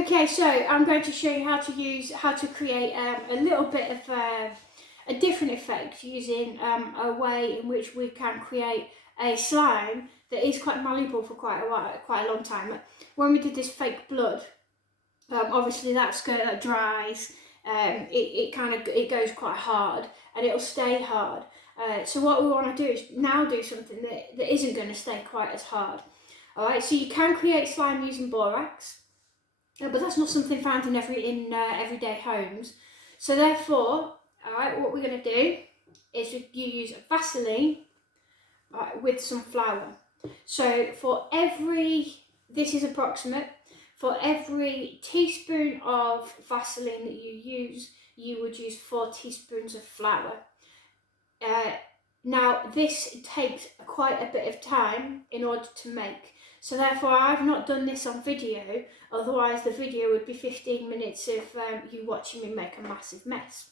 Okay, so I'm going to show you how to create a little bit of a different effect using a way in which we can create a slime that is quite malleable for quite a long time. When we did this fake blood, obviously that dries. It goes quite hard and it'll stay hard. So what we want to do is now do something that isn't going to stay quite as hard. All right, so you can create slime using borax. But that's not something found in everyday homes. So therefore, all right, what we're going to do is you use Vaseline with some flour. So this is approximate, for every teaspoon of Vaseline that you use, you would use 4 teaspoons of flour. Now this takes quite a bit of time in order to make. So therefore I've not done this on video, otherwise the video would be 15 minutes of you watching me make a massive mess.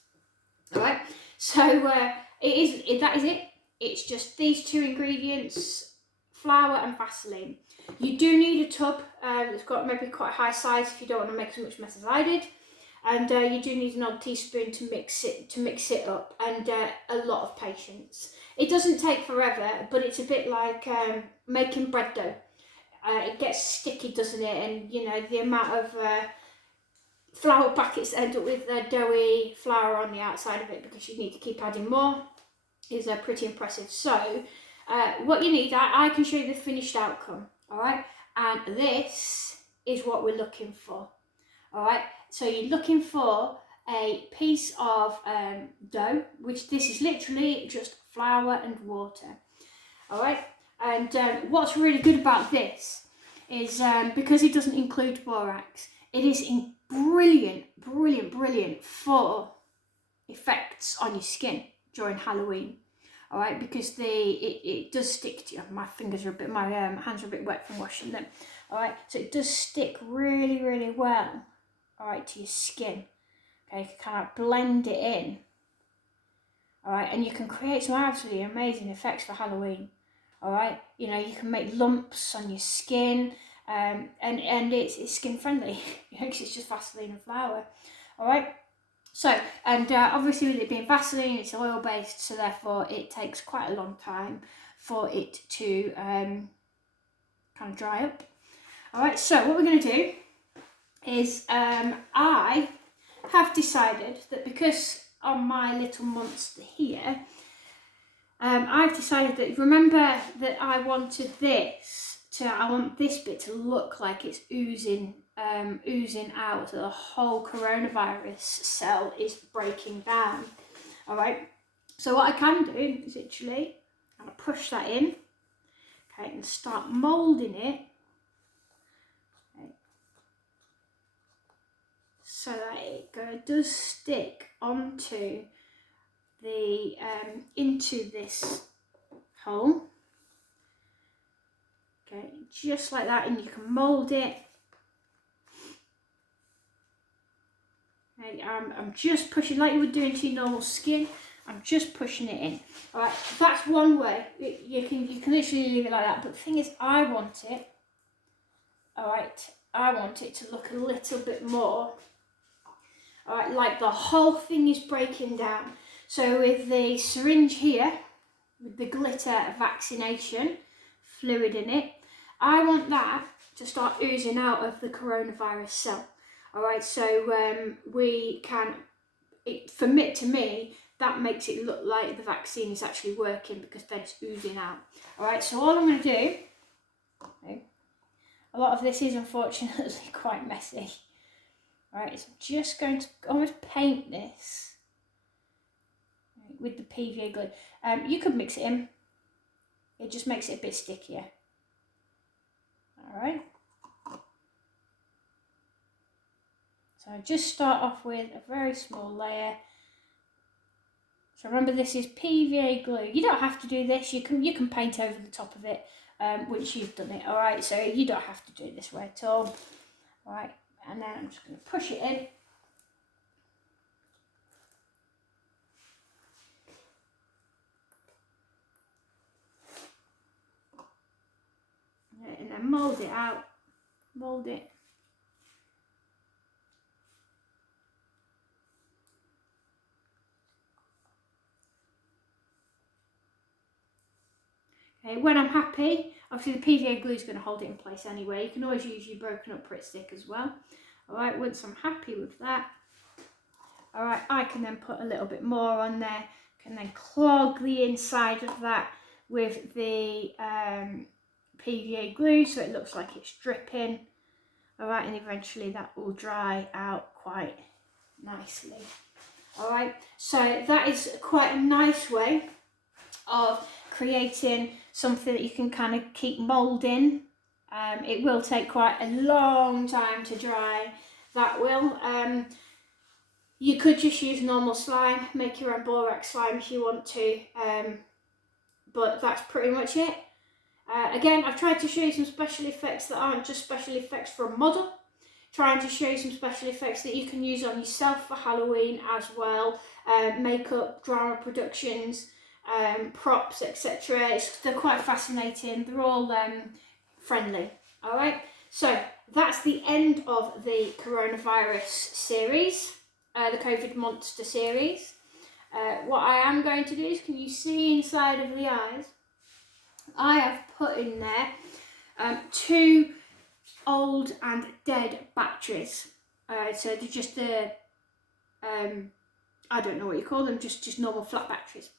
Alright, so that is it. It's just these 2 ingredients, flour and Vaseline. You do need a tub that's got maybe quite a high size if you don't want to make as much mess as I did. And you do need an odd teaspoon to mix it up, and a lot of patience. It doesn't take forever, but it's a bit like making bread dough. It gets sticky, doesn't it? And you know, the amount of flour packets that end up with doughy flour on the outside of it, because you need to keep adding more, is pretty impressive. So what you need, I can show you the finished outcome, all right? And this is what we're looking for, all right? So you're looking for a piece of dough, which this is literally just flour and water, all right? And what's really good about this is because it doesn't include borax, it is brilliant for effects on your skin during Halloween, all right? Because it does stick to you. My hands are a bit wet from washing them, all right? So it does stick really well, all right, to your skin. Okay, you can kind of blend it in, all right, and you can create some absolutely amazing effects for Halloween, all right. You know, you can make lumps on your skin, and it's skin friendly because it's just Vaseline and flour, all right. So, and obviously with it being Vaseline, it's oil based, so therefore it takes quite a long time for it to kind of dry up, all right. So what we're going to do is I have decided that because on my little monster here, I've decided that, remember that I want this bit to look like it's oozing out, so the whole coronavirus cell is breaking down, all right. So what I can do is literally kind of push that in, okay, and start moulding it, okay, so that it does stick onto the into this hole, okay, just like that, and you can mould it. Okay, I'm just pushing like you would do into your normal skin. I'm just pushing it in. All right, that's one way. You can literally leave it like that. But the thing is, I want it. All right, I want it to look a little bit more. All right, like the whole thing is breaking down. So with the syringe here, with the glitter vaccination fluid in it, I want that to start oozing out of the coronavirus cell. All right, so we can, to me, that makes it look like the vaccine is actually working, because then it's oozing out. All right, so all I'm going to do, okay, a lot of this is unfortunately quite messy. All right, so I'm just going to almost paint this with the PVA glue. You could mix it in. It just makes it a bit stickier. All right. So I just start off with a very small layer. So remember, this is PVA glue. You don't have to do this. You can paint over the top of it once you've done it. All right. So you don't have to do it this way at all. All right. And then I'm just going to push it in. And then mould it out. Mould it. Okay, when I'm happy, obviously the PVA glue is going to hold it in place anyway. You can always use your broken up Pritt stick as well. All right, once I'm happy with that, all right, I can then put a little bit more on there, can then clog the inside of that with the PVA glue so it looks like it's dripping. All right, and eventually that will dry out quite nicely. All right, so that is quite a nice way of creating something that you can kind of keep moulding. It will take quite a long time to dry, that will. You could just use normal slime, make your own borax slime if you want to, but that's pretty much it. Again, I've tried to show you some special effects that aren't just special effects for a model, trying to show you some special effects that you can use on yourself for Halloween as well, makeup, drama productions, props, etc. They're quite fascinating, they're all friendly. Alright, so that's the end of the coronavirus series, the COVID monster series. What I am going to do is, can you see inside of the eyes? I have put in there 2 old and dead batteries. So they're just I don't know what you call them, just normal flat batteries.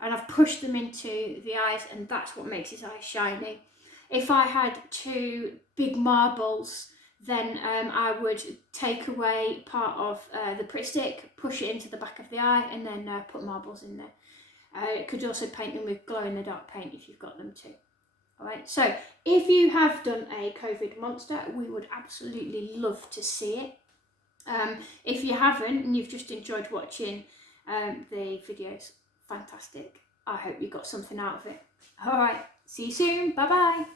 And I've pushed them into the eyes, and that's what makes his eyes shiny. If I had 2 big marbles, then I would take away part of the Pritt stick, push it into the back of the eye, and then put marbles in there. You could also paint them with glow-in-the-dark paint if you've got them too. Alright, so if you have done a COVID monster, we would absolutely love to see it. If you haven't and you've just enjoyed watching the videos, fantastic. I hope you got something out of it. Alright, see you soon. Bye bye.